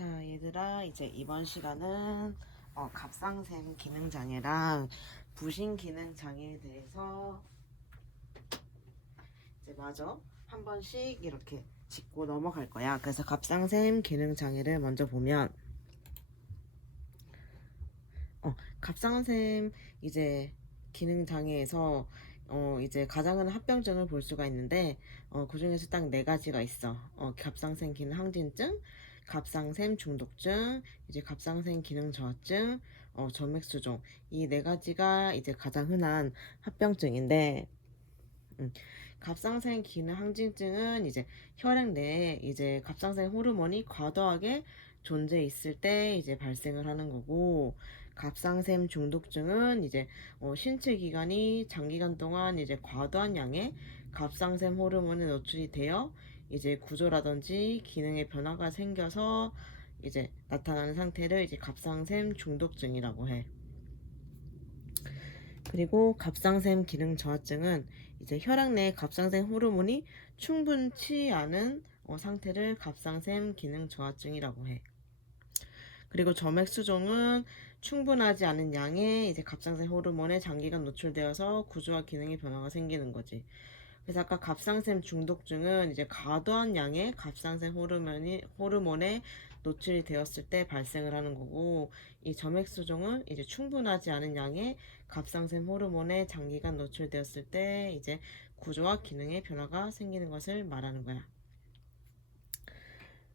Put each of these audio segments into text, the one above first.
자, 얘들아, 이제 이번 시간은 갑상샘 기능장애랑 부신 기능장애에 대해서 이제 마저 한 번씩 이렇게 짚고 넘어갈 거야. 그래서 갑상샘 기능장애를 먼저 보면, 갑상샘 이제 기능장애에서 이제 가장 큰 합병증을 볼 수가 있는데, 그 중에서 딱 네 가지가 있어. 갑상샘 기능 항진증, 갑상샘 중독증, 이제 갑상샘 기능 저하증, 점액수종. 이 네 가지가 이제 가장 흔한 합병증인데, 음, 갑상샘 기능 항진증은 이제 혈액 내에 이제 갑상샘 호르몬이 과도하게 존재 있을 때 이제 발생을 하는 거고, 갑상샘 중독증은 이제 신체 기관이 장기간 동안 이제 과도한 양의 갑상샘 호르몬에 노출이 되어 이제 구조라든지 기능의 변화가 생겨서 이제 나타나는 상태를 이제 갑상샘 중독증이라고 해. 그리고 갑상샘 기능 저하증은 이제 혈액 내 갑상샘 호르몬이 충분치 않은 상태를 갑상샘 기능 저하증이라고 해. 그리고 점액수종은 충분하지 않은 양의 이제 갑상샘 호르몬에 장기간 노출되어서 구조와 기능의 변화가 생기는 거지. 그래서 아까 갑상샘 중독증은 이제 과도한 양의 갑상샘 호르몬에 노출이 되었을 때 발생을 하는 거고, 이 점액수종은 이제 충분하지 않은 양의 갑상샘 호르몬에 장기간 노출되었을 때 이제 구조와 기능의 변화가 생기는 것을 말하는 거야.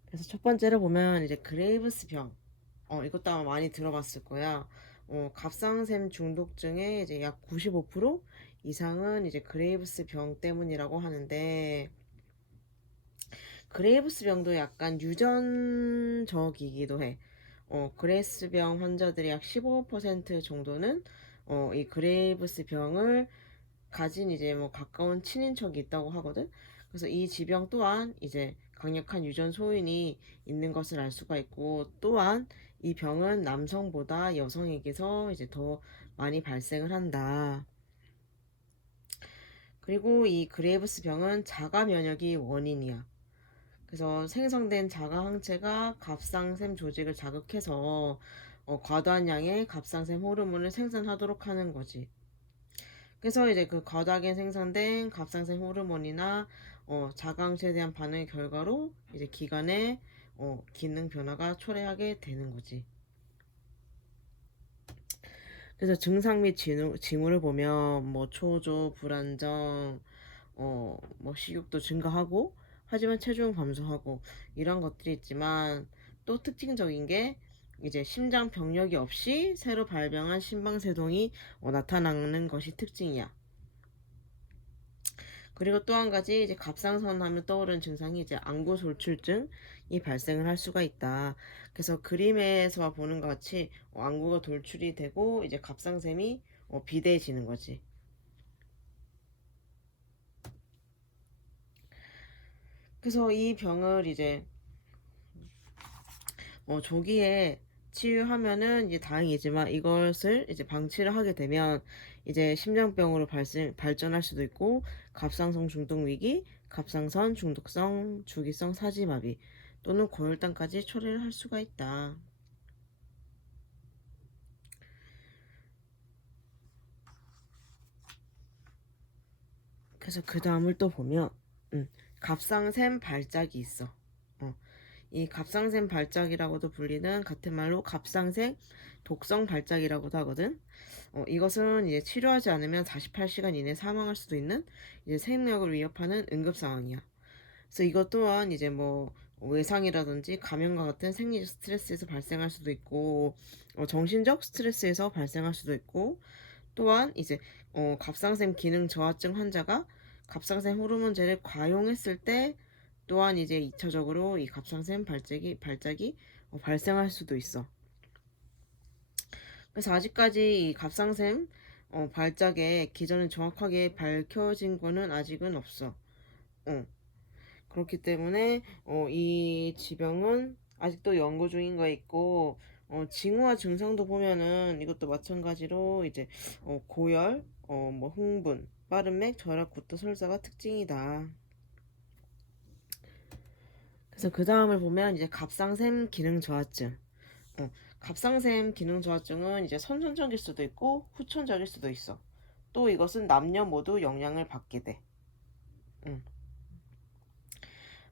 그래서 첫 번째로 보면 이제 그레이브스 병. 이것도 아마 많이 들어봤을 거야. 갑상샘 중독증의 이제 약 95% 이상은 이제 그레이브스 병 때문이라고 하는데, 그레이브스 병도 약간 유전적이기도 해. 그레이브스 병 환자들이 약 15% 정도는 이 그레이브스 병을 가진 이제 뭐 가까운 친인척이 있다고 하거든. 그래서 이 지병 또한 이제 강력한 유전 소인이 있는 것을 알 수가 있고, 또한 이 병은 남성보다 여성에게서 이제 더 많이 발생을 한다. 그리고 이 그레이브스 병은 자가 면역이 원인이야. 그래서 생성된 자가 항체가 갑상샘 조직을 자극해서 과도한 양의 갑상샘 호르몬을 생산하도록 하는 거지. 그래서 이제 그 과다하게 생산된 갑상샘 호르몬이나 자강체에 대한 반응의 결과로 이제 기관의 기능 변화가 초래하게 되는 거지. 그래서 증상 및 징후를 보면 뭐 초조, 불안정, 뭐 식욕도 증가하고, 하지만 체중 감소하고 이런 것들이 있지만, 또 특징적인 게 이제 심장 병력이 없이 새로 발병한 심방세동이 나타나는 것이 특징이야. 그리고 또 한 가지 이제 갑상선 하면 떠오르는 증상이 이제 안구돌출증이 발생을 할 수가 있다. 그래서 그림에서 보는 것 같이 안구가 돌출이 되고 이제 갑상샘이 비대해지는 거지. 그래서 이 병을 이제 조기에 치유하면은 이제 다행이지만, 이것을 이제 방치를 하게 되면 이제 심장병으로 발전할 수도 있고, 갑상선 중독 위기, 갑상선 중독성 주기성 사지마비 또는 고혈당까지 초래를 할 수가 있다. 그래서 그 다음을 또 보면 갑상샘 발작이 있어. 이 갑상샘 발작이라고도 불리는 같은 말로 갑상샘 독성 발작이라고도 하거든. 이것은 이제 치료하지 않으면 48시간 이내 사망할 수도 있는 이제 생명을 위협하는 응급 상황이야. 그래서 이것 또한 이제 뭐 외상이라든지 감염과 같은 생리적 스트레스에서 발생할 수도 있고, 정신적 스트레스에서 발생할 수도 있고, 또한 이제 갑상샘 기능 저하증 환자가 갑상샘 호르몬제를 과용했을 때 또한 이제 2차적으로 이 갑상샘 발작이 발생할 수도 있어. 그래서 아직까지 이 갑상샘 발작의 기전은 정확하게 밝혀진 거는 아직은 없어. 그렇기 때문에 이 지병은 아직도 연구 중인 거 있고, 징후와 증상도 보면은 이것도 마찬가지로 이제 고열, 뭐 흥분, 빠른 맥, 절약, 구토, 설사가 특징이다. 그래서 그 다음을 보면 이제 갑상샘 기능 저하증. 갑상샘 기능 저하증은 이제 선천적일 수도 있고 후천적일 수도 있어. 또 이것은 남녀 모두 영향을 받게 돼. 음.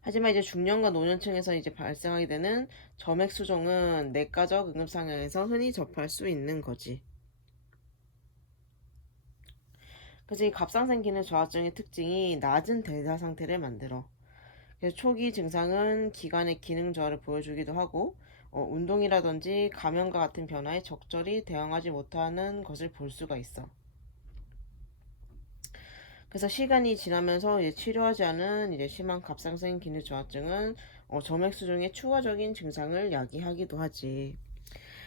하지만 이제 중년과 노년층에서 이제 발생하게 되는 점액 수종은 내과적 응급상황에서 흔히 접할 수 있는 거지. 그래서 이 갑상샘 기능 저하증의 특징이 낮은 대사 상태를 만들어. 그래서 초기 증상은 기관의 기능 저하를 보여주기도 하고, 운동이라든지 감염과 같은 변화에 적절히 대응하지 못하는 것을 볼 수가 있어. 그래서 시간이 지나면서 이제 치료하지 않은 이제 심한 갑상선 기능 저하증은 점액 수종의 추가적인 증상을 야기하기도 하지.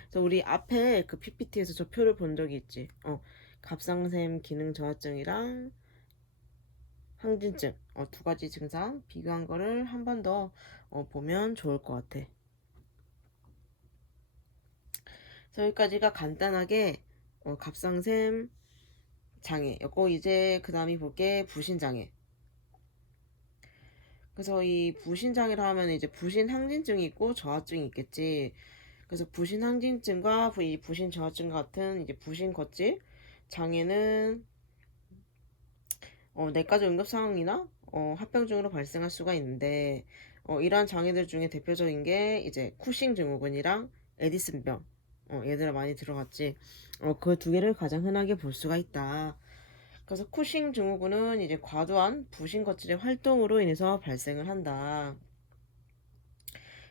그래서 우리 앞에 그 PPT에서 저 표를 본 적이 있지. 갑상샘 기능 저하증이랑 항진증 두 가지 증상 비교한 거를 한 번 더 보면 좋을 것 같아. 그래서 여기까지가 간단하게 갑상샘 장애였고 이제 그 다음이 볼게 부신장애. 그래서 이 부신장애라 하면 이제 부신항진증이 있고 저하증이 있겠지. 그래서 부신항진증과 이 부신저하증 같은 이제 부신거질 장애는 내과적 응급 상황이나 합병 중으로 발생할 수가 있는데 이러한 장애들 중에 대표적인 게 이제 쿠싱 증후군이랑 에디슨병 얘들아 많이 들어갔지. 그 두 개를 가장 흔하게 볼 수가 있다. 그래서 쿠싱 증후군은 이제 과도한 부신 거칠의 활동으로 인해서 발생을 한다.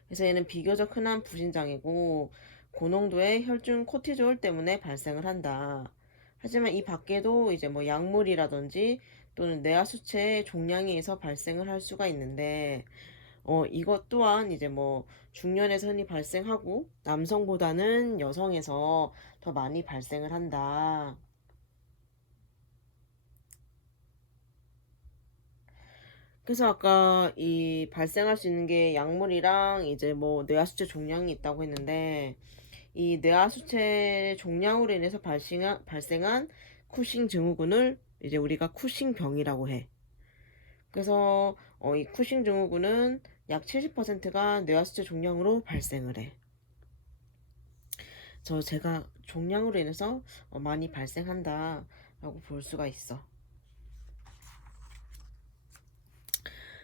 그래서 얘는 비교적 흔한 부신장애고 고농도의 혈중 코티졸 때문에 발생을 한다. 하지만 이 밖에도 이제 뭐 약물이라든지 또는 뇌하수체의 종양에 의해서 발생을 할 수가 있는데 이것 또한 이제 뭐 중년에서 흔히 발생하고 남성보다는 여성에서 더 많이 발생을 한다. 그래서 아까 이 발생할 수 있는 게 약물이랑 이제 뭐 뇌하수체 종양이 있다고 했는데 이 뇌하수체 종양으로 인해서 발생한 쿠싱 증후군을 이제 우리가 쿠싱병이라고 해. 그래서 이 쿠싱 증후군은 약 70%가 뇌하수체 종양으로 발생을 해. 제가 종양으로 인해서 많이 발생한다라고 볼 수가 있어.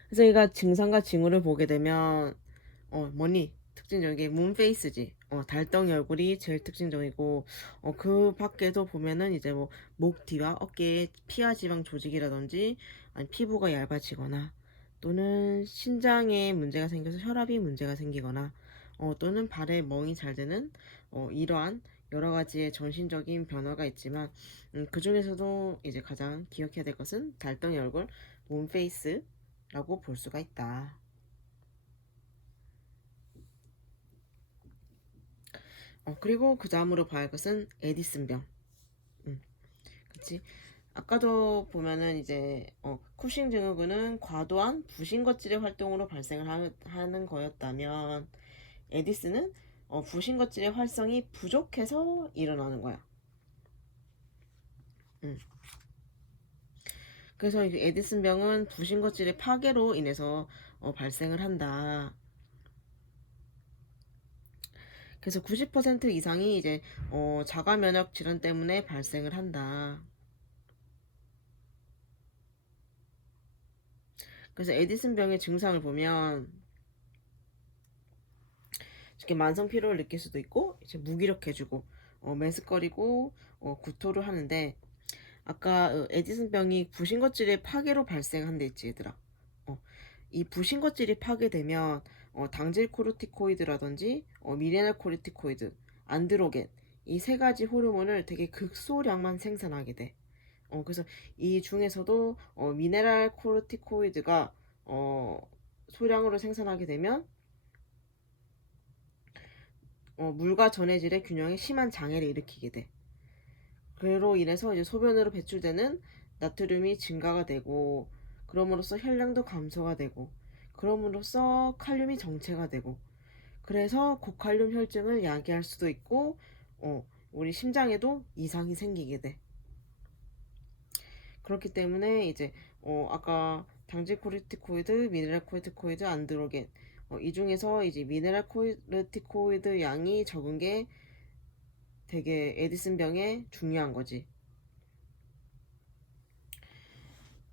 그래서 얘가 증상과 징후를 보게 되면 뭐니? 특징적인 게 문페이스지. 달덩이 얼굴이 제일 특징적이고 그 밖에도 보면은 이제 뭐 목 뒤와 어깨에 피하 지방 조직이라든지 아니 피부가 얇아지거나 또는 신장에 문제가 생겨서 혈압이 문제가 생기거나 또는 발에 멍이 잘 드는 이러한 여러 가지의 전신적인 변화가 있지만 그 중에서도 이제 가장 기억해야 될 것은 달덩이 얼굴, 문페이스라고 볼 수가 있다. 그리고 그 다음으로 봐야 할 것은 에디슨병. 음, 그치? 아까도 보면은 이제 쿠싱 증후군은 과도한 부신거질의 활동으로 발생을 하는 거였다면 에디스는 부신거질의 활성이 부족해서 일어나는 거야. 음. 그래서 이 에디슨병은 부신거질의 파괴로 인해서 발생을 한다. 그래서 90% 이상이 이제 자가 면역 질환 때문에 발생을 한다. 그래서 에디슨병의 증상을 보면 이렇게 만성 피로를 느낄 수도 있고 이제 무기력해지고 메스꺼리고 구토를 하는데 아까 에디슨병이 부신거질의 파괴로 발생한다 했지 얘들아. 이 부신거질이 파괴되면 당질 코르티코이드라든지 미네랄 코르티코이드, 안드로겐 이 세 가지 호르몬을 되게 극소량만 생산하게 돼. 그래서 이 중에서도 미네랄 코르티코이드가 소량으로 생산하게 되면 물과 전해질의 균형에 심한 장애를 일으키게 돼. 그로 인해서 이제 소변으로 배출되는 나트륨이 증가가 되고, 그럼으로써 혈량도 감소가 되고, 그럼으로써 칼륨이 정체가 되고, 그래서 고칼륨 혈증을 야기할 수도 있고, 우리 심장에도 이상이 생기게 돼. 그렇기 때문에 이제 아까 당질 코르티코이드, 미네랄 코르티코이드, 안드로겐 이 중에서 이제 미네랄 코르티코이드 양이 적은 게 되게 에디슨 병에 중요한 거지.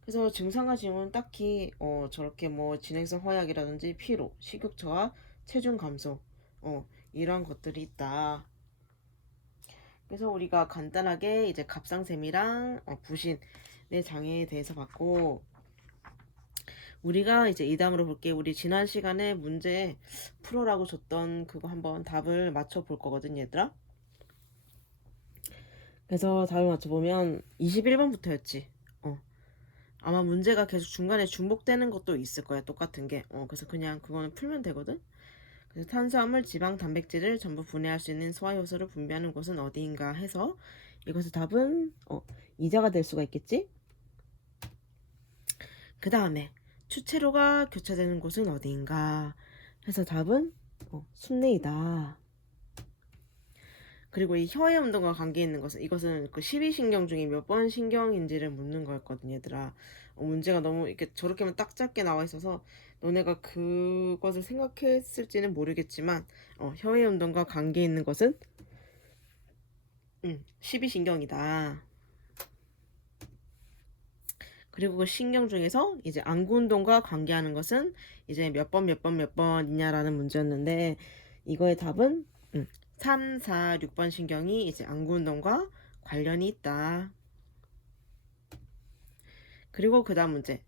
그래서 증상과 징후는 딱히 저렇게 뭐 진행성 허약이라든지 피로, 식욕 저하, 체중 감소 이런 것들이 있다. 그래서 우리가 간단하게 이제 갑상샘이랑 부신의 장애에 대해서 봤고, 우리가 이제 이 다음으로 볼게. 우리 지난 시간에 문제 풀어라고 줬던 그거 한번 답을 맞춰 볼 거거든, 얘들아. 그래서 답을 맞춰보면 21번부터였지. 아마 문제가 계속 중간에 중복되는 것도 있을 거야, 똑같은 게. 그래서 그냥 그거는 풀면 되거든. 그래서 탄수화물, 지방, 단백질을 전부 분해할 수 있는 소화효소를 분비하는 곳은 어디인가 해서 이것의 답은 이자가 될 수가 있겠지. 그 다음에 추체로가 교차되는 곳은 어디인가 해서 답은 순뇌이다. 그리고 이 혀의 운동과 관계 있는 것은, 이것은 그 12신경 중에 몇 번 신경인지를 묻는 거였거든, 얘들아. 문제가 너무 이렇게 저렇게만 딱 짧게 나와 있어서 너네가 그것을 생각했을지는 모르겠지만 혀의 운동과 관계 있는 것은 12신경이다. 그리고 그 신경 중에서 이제 안구 운동과 관계하는 것은 이제 몇 번 번이냐라는 문제였는데, 이거의 답은 3, 4, 6번 신경이 이제 안구 운동과 관련이 있다. 그리고 그 다음 문제.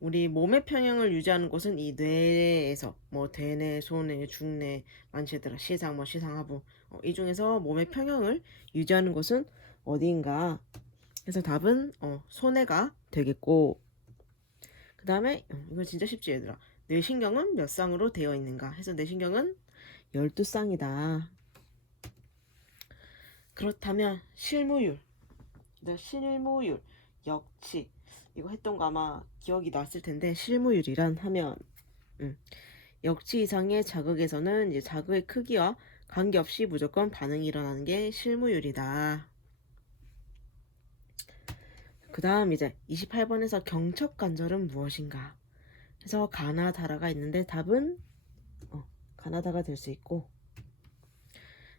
우리 몸의 평형을 유지하는 곳은 이 뇌에서 뭐 대뇌, 소뇌, 중뇌, 만시들아, 시상, 뭐 시상하부 이 중에서 몸의 평형을 유지하는 곳은 어디인가? 그래서 답은 소뇌가 되겠고, 그 다음에 이거 진짜 쉽지 얘들아. 뇌신경은 몇 쌍으로 되어 있는가 해서 뇌신경은 12쌍이다. 그렇다면 실무율, 실무율, 역치 이거 했던 거 아마 기억이 났을 텐데, 실무율이란 하면 역치 이상의 자극에서는 이제 자극의 크기와 관계없이 무조건 반응이 일어나는 게 실무율이다. 그 다음 이제 28번에서 경첩관절은 무엇인가 해서 가나다라가 있는데 답은 가나다가 될 수 있고,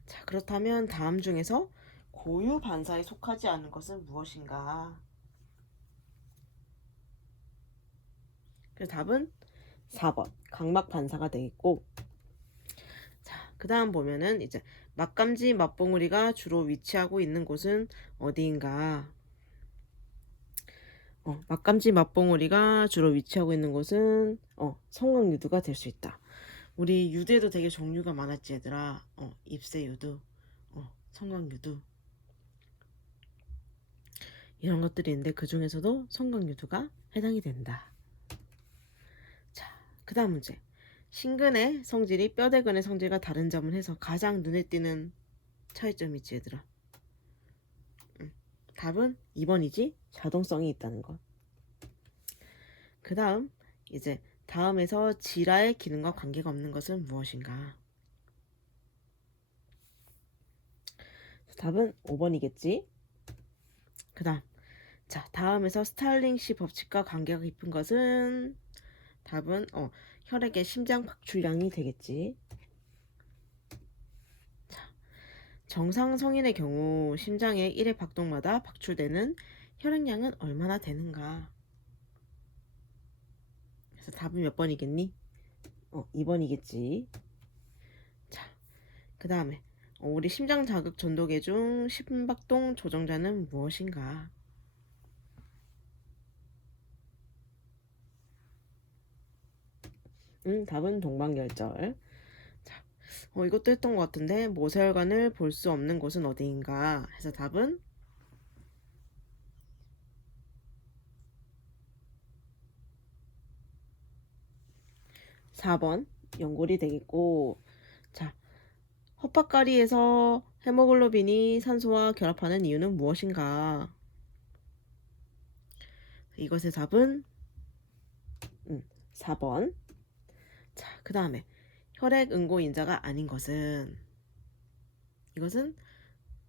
자 그렇다면 다음 중에서 고유 반사에 속하지 않은 것은 무엇인가? 그래서 답은 4번 각막 반사가 되겠고, 자 그 다음 보면은 이제 막감지 맛봉우리가 주로 위치하고 있는 곳은 어디인가? 막감지 맛봉우리가 주로 위치하고 있는 곳은 성강유두가 될 수 있다. 우리 유두에도 되게 종류가 많았지 얘들아. 입새유두, 성강유두 이런 것들이 있는데 그 중에서도 성강유두가 해당이 된다. 자, 그 다음 문제. 신근의 성질이 뼈대근의 성질과 다른 점을 해서 가장 눈에 띄는 차이점이 있지 얘들아. 답은 2번이지. 자동성이 있다는 것. 그 다음 이제 다음에서 지라의 기능과 관계가 없는 것은 무엇인가? 답은 5번이겠지. 그 다음 자 다음에서 스탈링시 법칙과 관계가 깊은 것은 답은 혈액의 심장 박출량이 되겠지. 자, 정상 성인의 경우 심장의 1회 박동마다 박출되는 혈액량은 얼마나 되는가? 그래서 답은 몇 번이겠니? 2번이겠지. 자, 그 다음에 우리 심장 자극 전도계 중 심박동 조정자는 무엇인가? 답은 동방결절. 자, 이것도 했던 것 같은데 모세혈관을 볼 수 없는 곳은 어디인가 해서 답은 4번 연골이 되겠고, 자 헛박가리에서 헤모글로빈이 산소와 결합하는 이유는 무엇인가? 이것의 답은 4번. 자, 그 다음에 혈액 응고 인자가 아닌 것은, 이것은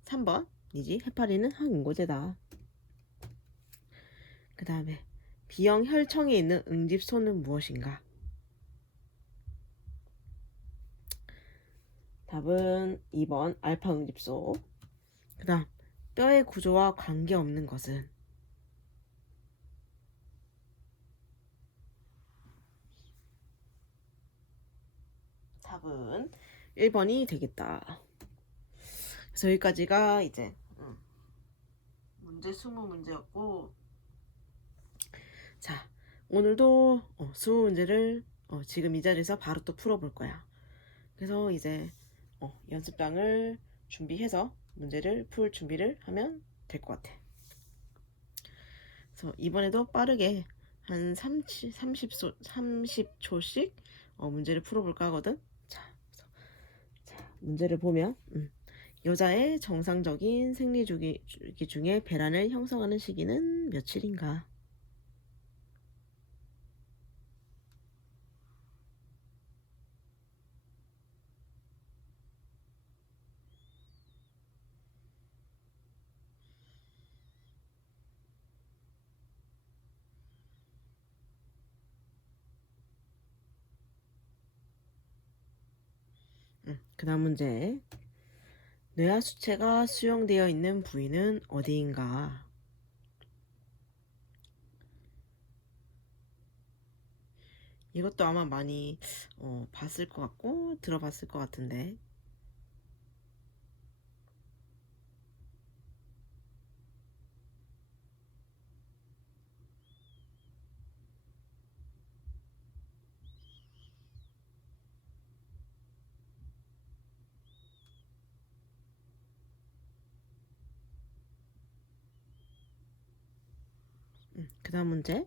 3번이지. 해파리는 항응고제다. 그 다음에 B형 혈청에 있는 응집소는 무엇인가? 답은 2번 알파 응집소. 그 다음 뼈의 구조와 관계없는 것은 답은 1번이 되겠다. 그래서 여기까지가 이제 문제 20문제였고, 자 오늘도 20문제를 지금 이 자리에서 바로 또 풀어볼 거야. 그래서 이제 연습장을 준비해서 문제를 풀 준비를 하면 될 것 같아. 그래서 이번에도 빠르게 한 30초씩 문제를 풀어볼까 하거든. 자, 문제를 보면 여자의 정상적인 생리 주기 중에 배란을 형성하는 시기는 며칠인가? 그 다음 문제. 뇌하수체가 수용되어 있는 부위는 어디인가? 이것도 아마 많이 봤을 것 같고 들어봤을 것 같은데. 그 다음 문제.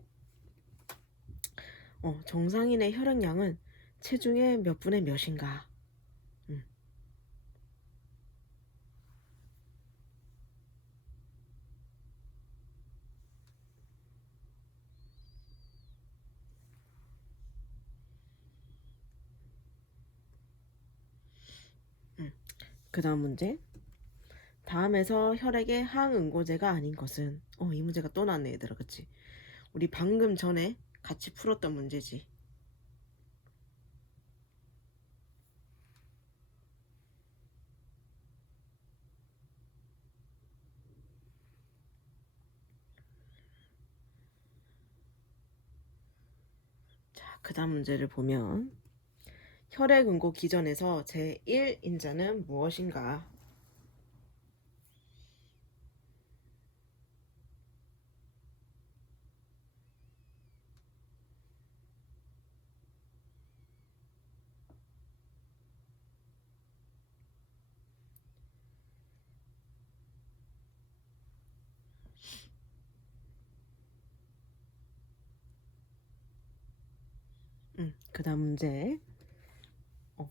정상인의 혈액량은 체중의 몇 분의 몇인가? 그 다음 문제. 다음에서 혈액의 항응고제가 아닌 것은 이 문제가 또 나왔네 얘들아. 그치? 우리 방금 전에 같이 풀었던 문제지. 자, 그 다음 문제를 보면 혈액응고 기전에서 제1인자는 무엇인가? 그 다음 문제.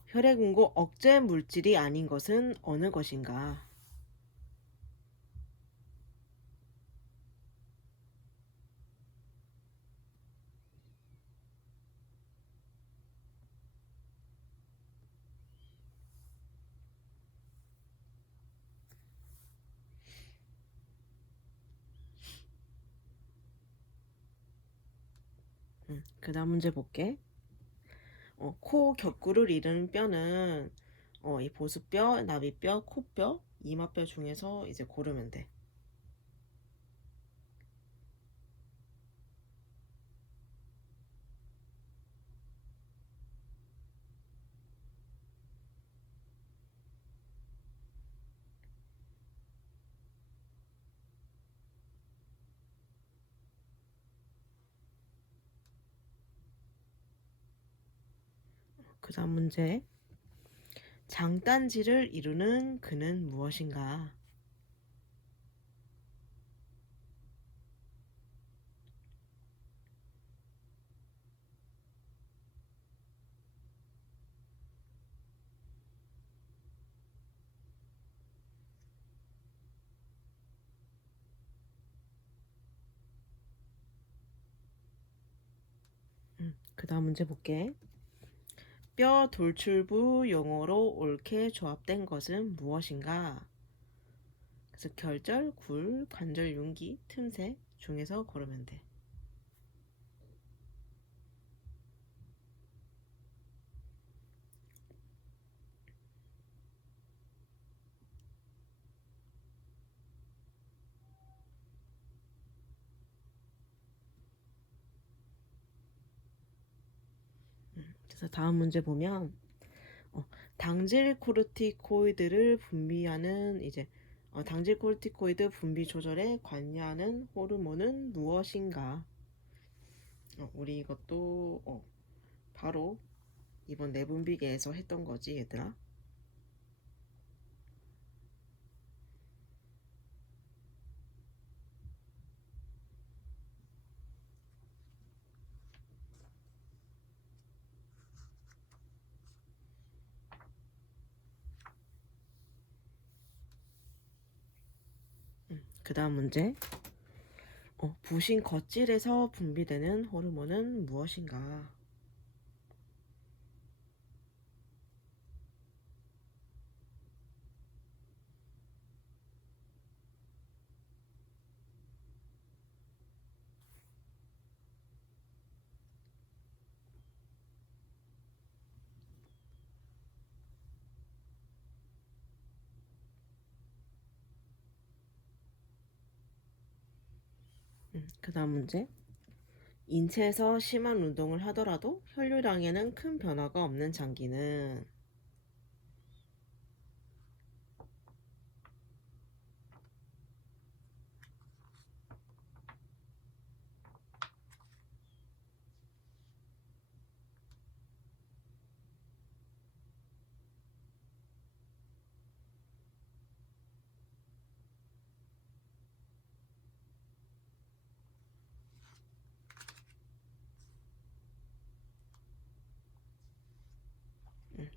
혈액응고 억제 물질이 아닌 것은 어느 것인가? 그 다음 문제 볼게. 코 격구를 이루는 뼈는 이 보습뼈, 나비뼈, 코뼈, 이마뼈 중에서 이제 고르면 돼. 그 다음 문제. 장단지를 이루는 근은 무엇인가? 그 다음 문제 볼게. 뼈 돌출부 용어로 옳게 조합된 것은 무엇인가? 그래서 결절, 굴, 관절 융기, 틈새 중에서 고르면 돼. 그래서 다음 문제 보면 어, 당질 코르티코이드를 분비하는 이제 당질 코르티코이드 분비 조절에 관여하는 호르몬은 무엇인가? 우리 이것도 바로 이번 내분비계에서 했던 거지, 얘들아. 그 다음 문제. 부신 겉질에서 분비되는 호르몬은 무엇인가? 그 다음 문제. 인체에서 심한 운동을 하더라도 혈류량에는 큰 변화가 없는 장기는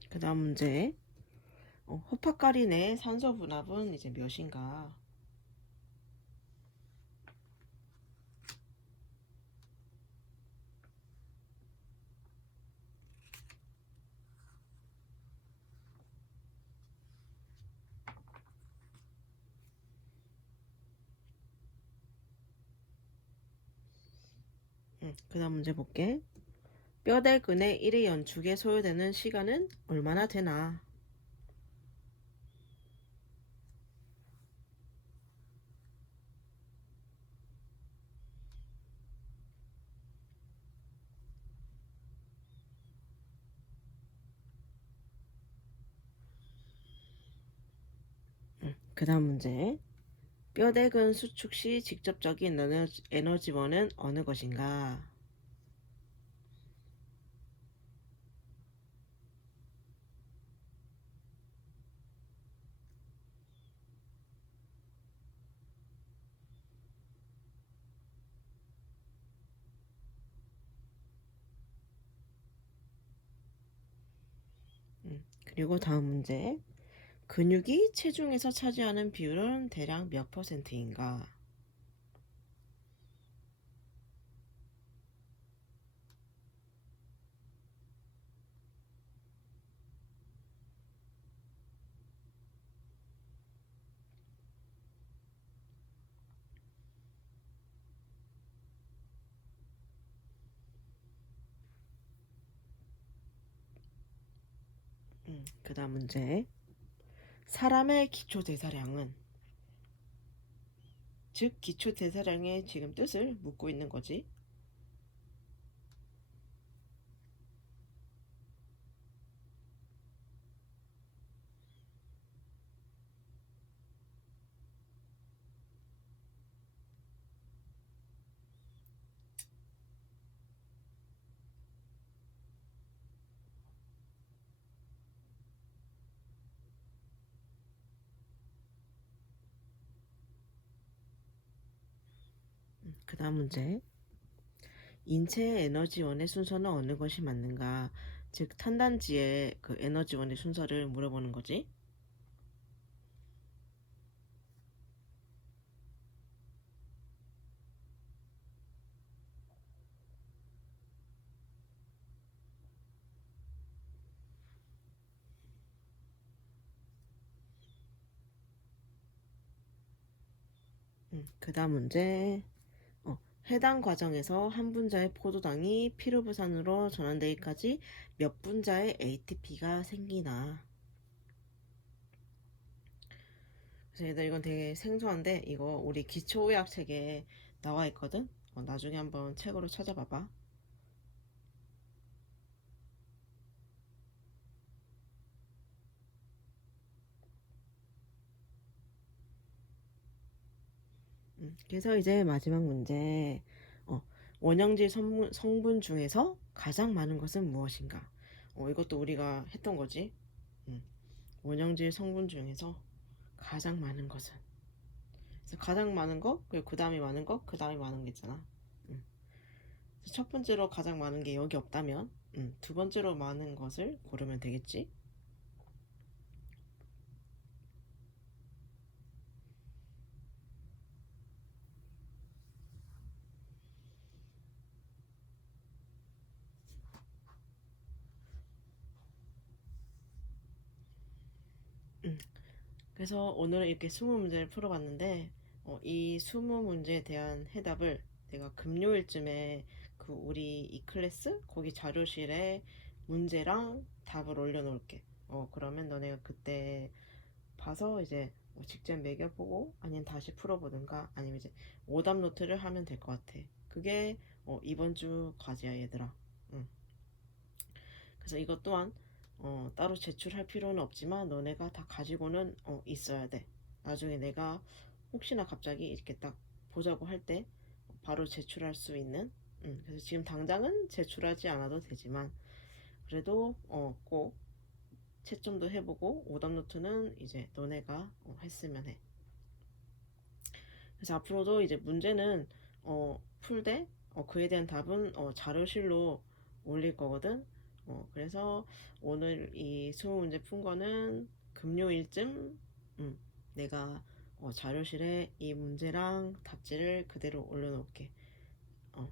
그 다음 문제. 호파가리 내 산소 분압은 이제 몇인가? 그 다음 문제 볼게. 뼈대근의 1회 연축에 소요되는 시간은 얼마나 되나? 그 다음 문제. 뼈대근 수축 시 직접적인 에너지원은 어느 것인가? 그리고 다음 문제. 근육이 체중에서 차지하는 비율은 대략 몇 퍼센트인가? 그 다음 문제. 사람의 기초 대사량은, 즉 기초 대사량의 지금 뜻을 묻고 있는 거지. 그 다음 문제. 인체의 에너지원의 순서는 어느 것이 맞는가? 즉 탄단지의 그 에너지원의 순서를 물어보는 거지. 그 다음 문제. 해당 과정에서 한 분자의 포도당이 피루부산으로 전환되기까지 몇 분자의 ATP가 생기나? 그래서 얘들 이건 되게 생소한데 이거 우리 기초의학 책에 나와 있거든. 나중에 한번 책으로 찾아봐봐. 그래서 이제 마지막 문제. 어, 원형질 성분 중에서 가장 많은 것은 무엇인가? 이것도 우리가 했던 거지. 음, 원형질 성분 중에서 가장 많은 것은. 그래서 가장 많은 거, 그리고 그 다음에 많은 거, 그 다음에 많은 게 있잖아. 음. 그래서 첫 번째로 가장 많은 게 여기 없다면, 두 번째로 많은 것을 고르면 되겠지. 음. 그래서 오늘은 이렇게 20문제를 풀어봤는데, 이 20문제에 대한 해답을 내가 금요일쯤에 그 우리 이 클래스 거기 자료실에 문제랑 답을 올려놓을게. 그러면 너네가 그때 봐서 이제 직접 매겨보고 아니면 다시 풀어보든가 아니면 이제 오답 노트를 하면 될 것 같아. 그게 이번 주 과제야, 얘들아. 응. 그래서 이것 또한 따로 제출할 필요는 없지만 너네가 다 가지고는 있어야 돼. 나중에 내가 혹시나 갑자기 이렇게 딱 보자고 할 때 바로 제출할 수 있는. 그래서 지금 당장은 제출하지 않아도 되지만 그래도 꼭 채점도 해보고 오답 노트는 이제 너네가 했으면 해. 그래서 앞으로도 이제 문제는 풀 때 그에 대한 답은 자료실로 올릴 거거든. 그래서 오늘 이 20문제 푼 거는 금요일쯤 내가 자료실에 이 문제랑 답지를 그대로 올려놓을게. 어,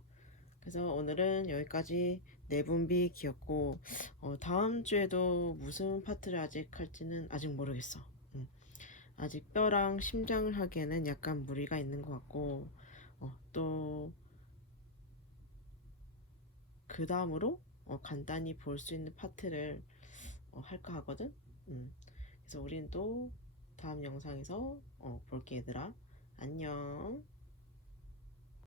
그래서 오늘은 여기까지 내분비 기였고 다음 주에도 무슨 파트를 아직 할지는 아직 모르겠어. 아직 뼈랑 심장을 하기에는 약간 무리가 있는 것 같고 또 그 다음으로 간단히 볼 수 있는 파트를 할까 하거든. 그래서 우린 또 다음 영상에서 볼게 얘들아. 안녕.